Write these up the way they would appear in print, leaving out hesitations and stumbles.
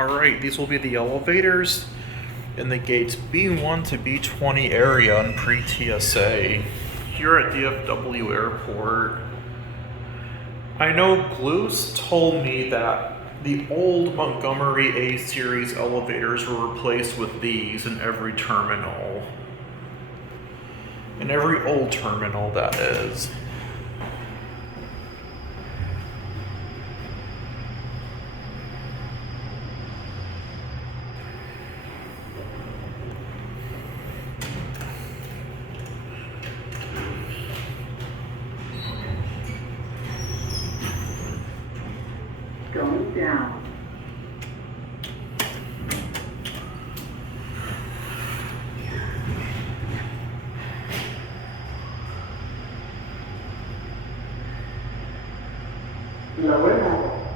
Alright, these will be the elevators in the gates B1 to B20 area in pre-TSA here at DFW Airport. I know Glues told me that the old Montgomery A series elevators were replaced with these in every terminal. In every old terminal, that is. Going down. Lower level.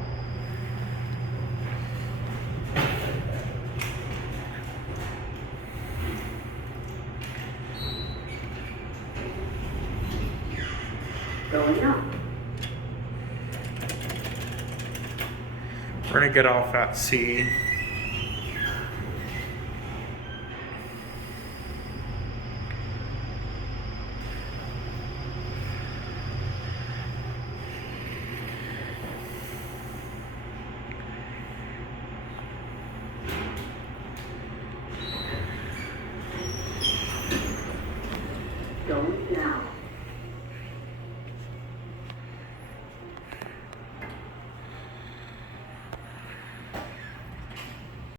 Going up. We're gonna get off at C.